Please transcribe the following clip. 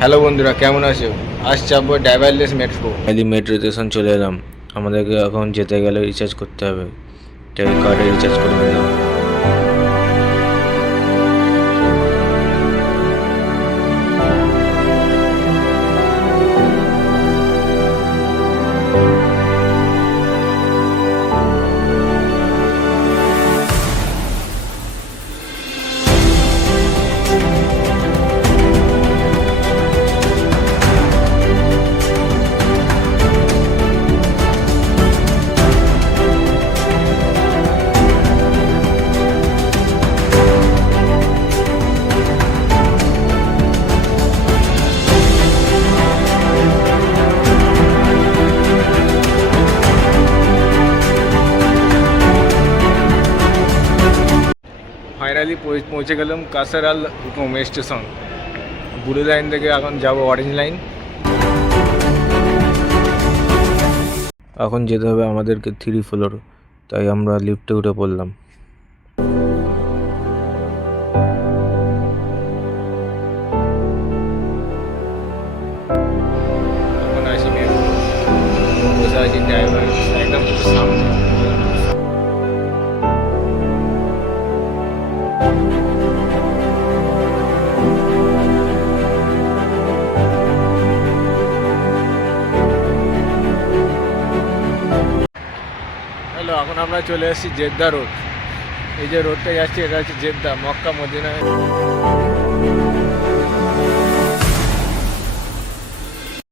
হ্যালো বন্ধুরা, কেমন আছো? আজ যাবো ড্রাইভারলেস মেট্রো। মেট্রো স্টেশন চলে এলাম। আমাদেরকে এখন যেতে গেলে রিচার্জ করতে হবে। কার্ডে রিচার্জ করে নিলাম। ফাইনালি পৌঁছে গেলাম কাসারাল হুকুম স্টেশন। ব্লু লাইন থেকে এখন যাবো অরেঞ্জ লাইন। এখন যেতে হবে আমাদেরকে 3 ফ্লোর, তাই আমরা লিফটে উঠে পড়লাম। এখন আসি মেট্রো, বসে আছি ড্রাইভার একদম সামনে। হ্যালো, এখন আমরা চলে এসেছি জেদ্দা রোড। এই যে রোডটা যাচ্ছে, এটা হচ্ছে জেদ্দা, মক্কা মদিনা।